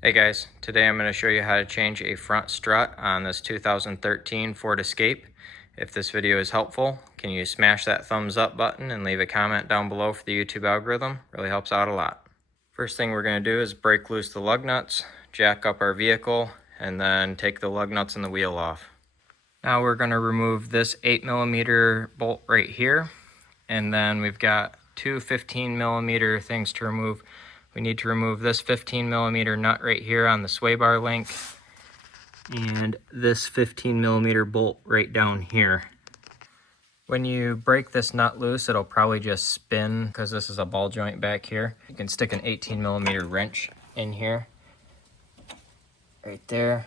Hey guys, today I'm going to show you how to change a front strut on this 2013 Ford Escape. If this video is helpful, can you smash that thumbs up button and leave a comment down below for the YouTube algorithm? Really helps out a lot. First thing we're going to do is break loose the lug nuts, jack up our vehicle, and then take the lug nuts and the wheel off. Now we're going to remove this 8mm bolt right here, and then we've got two 15mm things to remove. We need to remove this 15mm nut right here on the sway bar link and this 15mm bolt right down here. When you break this nut loose, it'll probably just spin because this is a ball joint back here. You can stick an 18mm wrench in here, right there,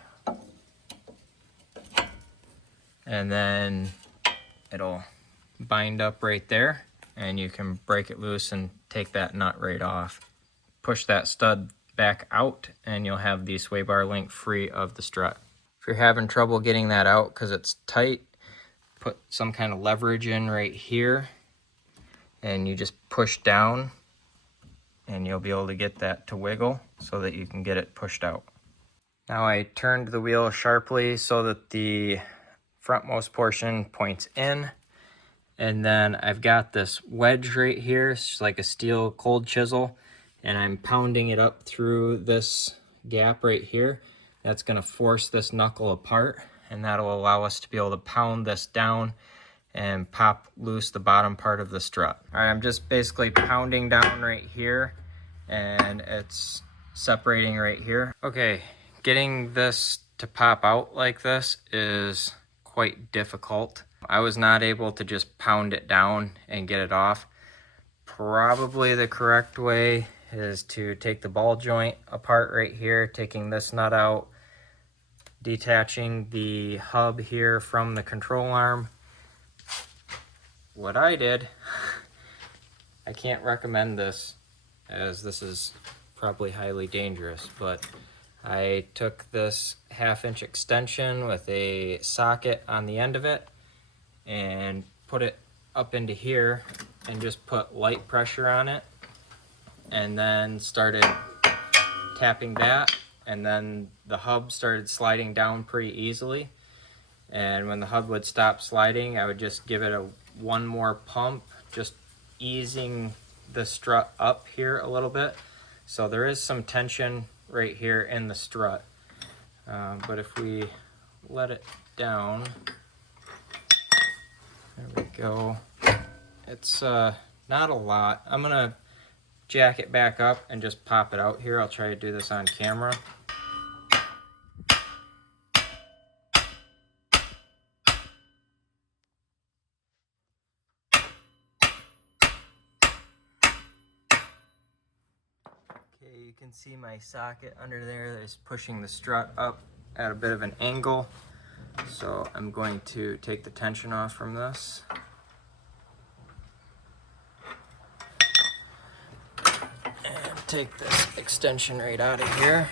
and then it'll bind up right there, and you can break it loose and take that nut right off. Push that stud back out and you'll have the sway bar link free of the strut. If you're having trouble getting that out because it's tight, put some kind of leverage in right here and you just push down and you'll be able to get that to wiggle so that you can get it pushed out. Now I turned the wheel sharply so that the frontmost portion points in, and then I've got this wedge right here. It's like a steel cold chisel, and I'm pounding it up through this gap right here. That's going to force this knuckle apart, and that'll allow us to be able to pound this down and pop loose the bottom part of the strut. All right, I'm just basically pounding down right here, and it's separating right here. Okay, getting this to pop out like this is quite difficult. I was not able to just pound it down and get it off. Probably the correct way is to take the ball joint apart right here, taking this nut out, detaching the hub here from the control arm. What I did, I can't recommend this as this is probably highly dangerous, but I took this 1/2-inch extension with a socket on the end of it and put it up into here and just put light pressure on it, and then started tapping that, and then the hub started sliding down pretty easily. And when the hub would stop sliding, I would just give it one more pump, just easing the strut up here a little bit. So there is some tension right here in the strut, but if we let it down, there we go. It's not a lot. I'm gonna jack it back up and just pop it out here. I'll try to do this on camera. Okay, you can see my socket under there that is pushing the strut up at a bit of an angle. So I'm going to take the tension off from this. And take this extension right out of here.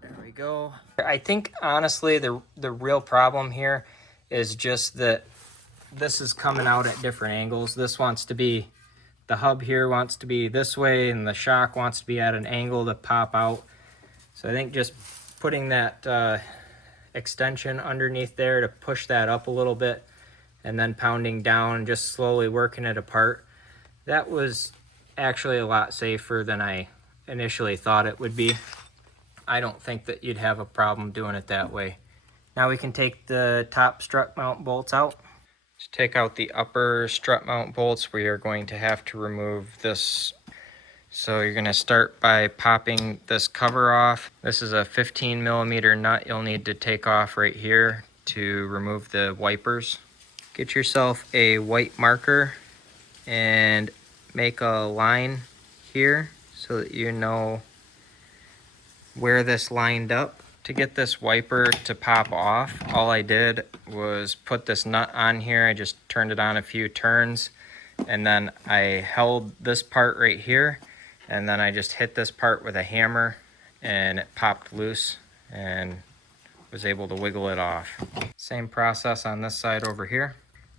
There we go. I think honestly the real problem here is just that this is coming out at different angles. This wants to be, the hub here wants to be this way, and the shock wants to be at an angle to pop out. So I think just putting that extension underneath there to push that up a little bit, and then pounding down and just slowly working it apart, that was actually a lot safer than I initially thought it would be. I don't think that you'd have a problem doing it that way. Now we can take the top strut mount bolts out. To take out the upper strut mount bolts, we are going to have to remove this. So you're going to start by popping this cover off. This is a 15mm nut you'll need to take off right here to remove the wipers. Get yourself a white marker and make a line here so that you know where this lined up. To get this wiper to pop off, all I did was put this nut on here. I just turned it on a few turns, and then I held this part right here, and then I just hit this part with a hammer and it popped loose, and was able to wiggle it off. Same process on this side over here.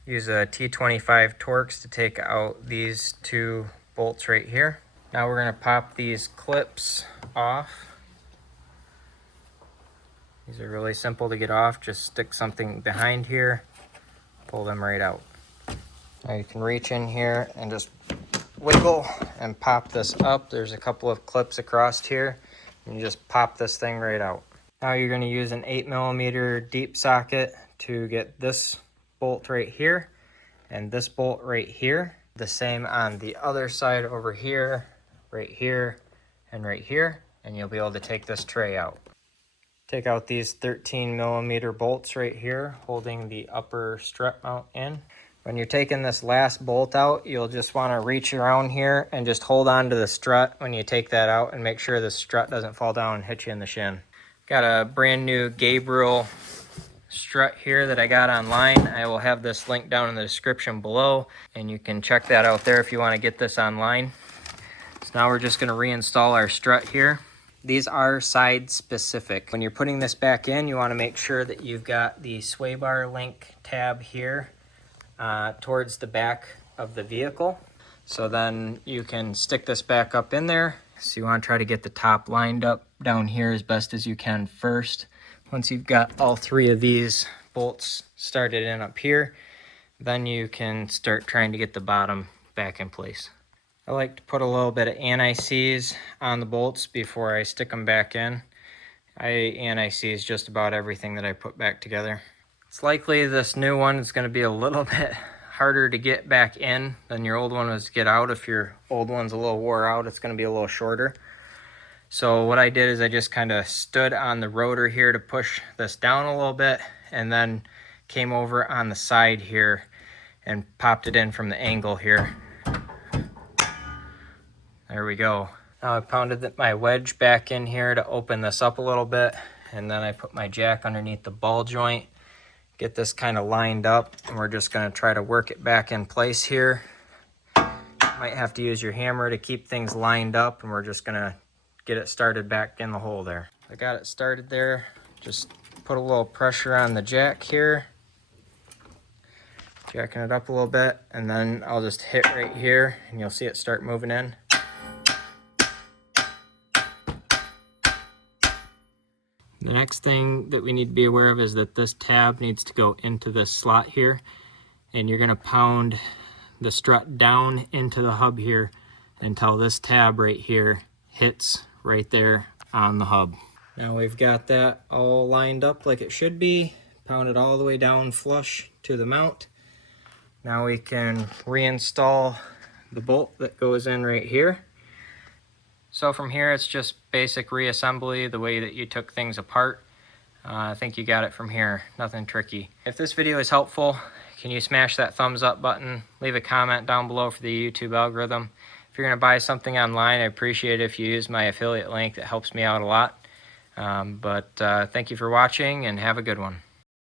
Use a T25 Torx to take out these 2 bolts right here. Now we're going to pop these clips off. These are really simple to get off. Just stick something behind here, pull them right out. Now you can reach in here and just wiggle and pop this up. There's a couple of clips across here, and you just pop this thing right out. Now you're going to use an 8mm deep socket to get this bolt right here and this bolt right here. The same on the other side over here, right here, and right here, and you'll be able to take this tray out. Take out these 13mm bolts right here, holding the upper strut mount in. When you're taking this last bolt out, you'll just want to reach around here and just hold on to the strut when you take that out and make sure the strut doesn't fall down and hit you in the shin. Got a brand new Gabriel strut here that I got online. I will have this link down in the description below, and you can check that out there if you want to get this online. So now we're just going to reinstall our strut here. These are side specific. When you're putting this back in, you want to make sure that you've got the sway bar link tab here towards the back of the vehicle. So then you can stick this back up in there. So you want to try to get the top lined up down here as best as you can first. Once you've got all 3 of these bolts started in up here, then you can start trying to get the bottom back in place. I like to put a little bit of anti-seize on the bolts before I stick them back in. I anti-seize just about everything that I put back together. It's likely this new one is going to be a little bit harder to get back in than your old one was to get out. If your old one's a little wore out, it's going to be a little shorter. So what I did is I just kind of stood on the rotor here to push this down a little bit, and then came over on the side here and popped it in from the angle here. There we go. Now I pounded my wedge back in here to open this up a little bit, and then I put my jack underneath the ball joint, get this kind of lined up, and we're just going to try to work it back in place here. You might have to use your hammer to keep things lined up, and we're just going to get it started back in the hole there. I got it started there. Just put a little pressure on the jack here, jacking it up a little bit, and then I'll just hit right here and you'll see it start moving in. The next thing that we need to be aware of is that this tab needs to go into this slot here, and you're going to pound the strut down into the hub here until this tab right here hits right there on the hub. Now we've got that all lined up like it should be, pounded all the way down flush to the mount. Now we can reinstall the bolt that goes in right here. So from here, it's just basic reassembly, the way that you took things apart. I think you got it from here, nothing tricky. If this video is helpful, can you smash that thumbs up button? Leave a comment down below for the YouTube algorithm. If you're gonna buy something online, I appreciate it if you use my affiliate link. That helps me out a lot. Thank you for watching, and have a good one.